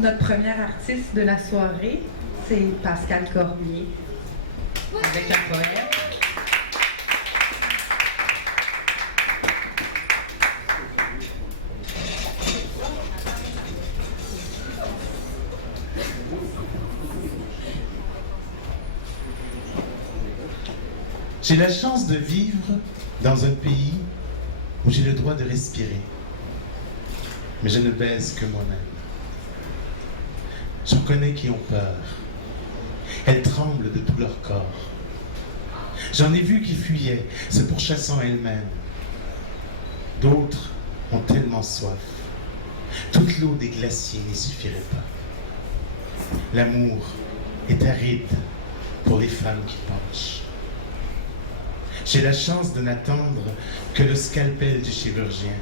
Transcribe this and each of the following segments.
Notre première artiste de la soirée, c'est Pascal Cormier, avec un poème. J'ai la chance de vivre dans un pays où j'ai le droit de respirer. Mais je ne baise que moi-même. J'en connais qui ont peur. Elles tremblent de tout leur corps. J'en ai vu qui fuyaient, se pourchassant elles-mêmes. D'autres ont tellement soif. Toute l'eau des glaciers n'y suffirait pas. L'amour est aride pour les femmes qui penchent. J'ai la chance de n'attendre que le scalpel du chirurgien.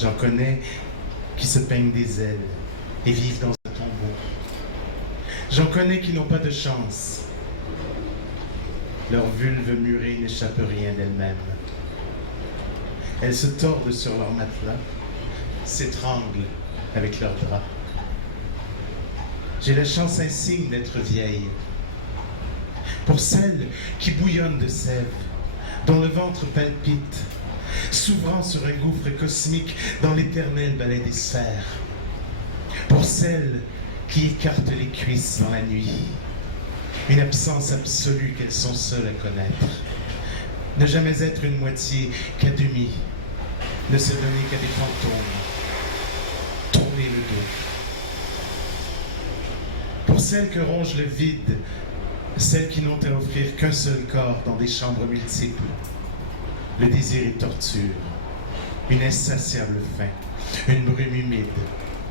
J'en connais qui se peignent des ailes et vivent dans un tombeau. J'en connais qui n'ont pas de chance. Leur vulve murée n'échappe rien d'elle-même. Elles se tordent sur leur matelas, s'étranglent avec leurs draps. J'ai la chance insigne d'être vieille. Pour celles qui bouillonnent de sève, dont le ventre palpite, s'ouvrant sur un gouffre cosmique dans l'éternel balai des sphères. Pour celles qui écartent les cuisses dans la nuit, une absence absolue qu'elles sont seules à connaître. Ne jamais être une moitié qu'à demi, ne se donner qu'à des fantômes, tourner le dos. Pour celles que ronge le vide, celles qui n'ont à offrir qu'un seul corps dans des chambres multiples, le désir est torture, une insatiable faim, une brume humide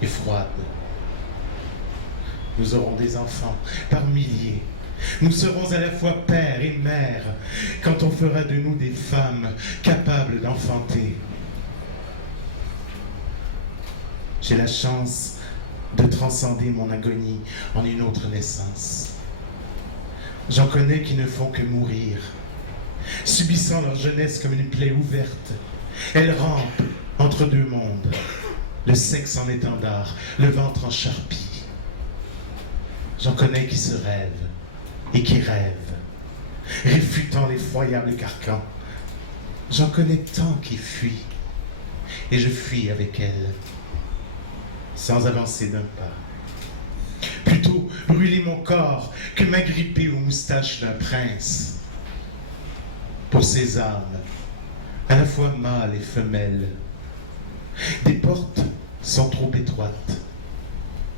et froide. Nous aurons des enfants par milliers. Nous serons à la fois père et mère quand on fera de nous des femmes capables d'enfanter. J'ai la chance de transcender mon agonie en une autre naissance. J'en connais qui ne font que mourir, subissant leur jeunesse comme une plaie ouverte. Elles rampent entre deux mondes, le sexe en étendard, le ventre en charpie. J'en connais qui se rêvent et qui rêvent, réfutant l'effroyable carcan. J'en connais tant qui fuient, et je fuis avec elles, sans avancer d'un pas. Plutôt brûler mon corps que m'agripper aux moustaches d'un prince. Pour ces âmes, à la fois mâles et femelles, des portes sont trop étroites,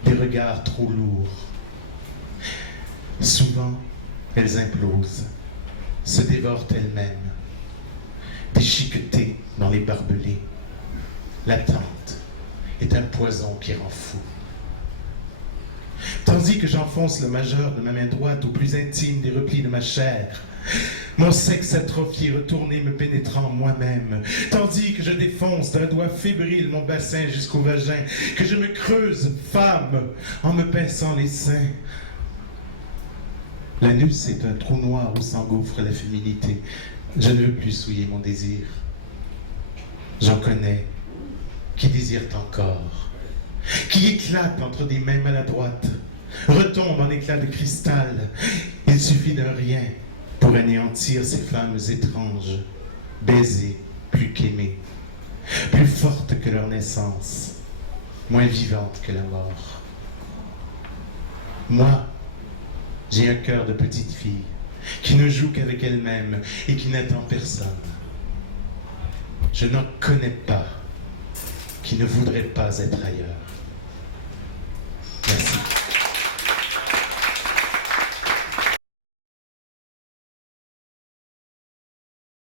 des regards trop lourds. Souvent, elles implosent, se dévorent elles-mêmes, déchiquetées dans les barbelés. L'attente est un poison qui rend fou. Tandis que j'enfonce le majeur de ma main droite au plus intime des replis de ma chair, mon sexe atrophié retourné me pénétrant moi-même, tandis que je défonce d'un doigt fébrile mon bassin jusqu'au vagin, que je me creuse, femme, en me pinçant les seins. L'anus est un trou noir où s'engouffre la féminité. Je ne veux plus souiller mon désir. J'en connais qui désirent encore, qui éclatent entre des mains maladroites, retombent en éclats de cristal. Il suffit d'un rien pour anéantir ces femmes étranges, baisées plus qu'aimées, plus fortes que leur naissance, moins vivantes que la mort. Moi, j'ai un cœur de petite fille qui ne joue qu'avec elle-même et qui n'attend personne. Je n'en connais pas qui ne voudrait pas être ailleurs.